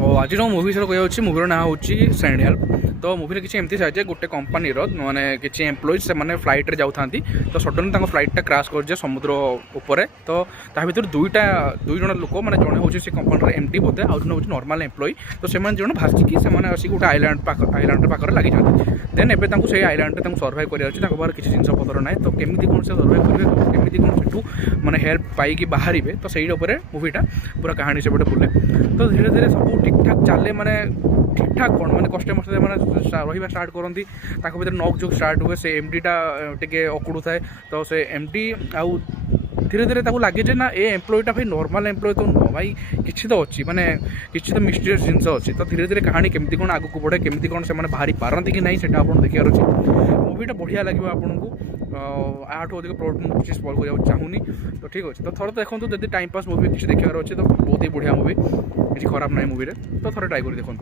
तो आज मुवी विषय कह मुवीर ना हूँ सेंड हेल्प। तो मुवी किसी एमती थाए गोटे कंपानी माने किसी एम्प्लॉइज से माने फ्लाइट रे जाऊँ तो सडन तक फ्लाइटा क्राश कर समुद्र उपर। तो ता भर दुई जन लोक मैंने जड़े हूँ से कंपानी एमडी बोधे आउ जन हूँ नॉर्मल एम्प्लॉई। तो से जन भासिकी से गोटे आइलैंड पाखे लगी देन एवं से आइलैंड में सर्वाइव कर किसी जिन पतर ना। तो केमी कौन से सर्वाइव करेंगे केमी कौन से मैंने हेल्प पाई बाहर तो से मुवीटा पूरा कहानी से बुले। तो धीरे धीरे सब ठीक ठाक चले माने ठीक ठाक कौन मैंने कष्ट मस्त मैंने रहा स्टार्ट करती भर नक जो स्टार्ट हुए से एमडीटा टे अकुड़ू थाए। तो से एमडी आउ धीरे धीरे लगे ना ए एम्प्लॉयटा भाई नॉर्मल एम्प्लॉय तो नुह भाई किसी तो अच्छी माने किसी तो मिस्टीरियस जिनस अच्छी। तो धीरे धीरे कहानी केमती कौन आगे बढ़े केमती कौन से बाहरी पारती कि नहीं से देखार अच्छे। मुवीटा बढ़िया लगे आपको आठ अधिक प्लॉट मुझे स्पॉइल करने चाहूनी। तो ठीक अच्छे तो थोड़ा देखो जब टाइम पास मुवी किसी देखार अच्छे तो बहुत ही बढ़िया मुवी किसी खराब ना मुवी तो थोड़ा ट्राई कर देखो।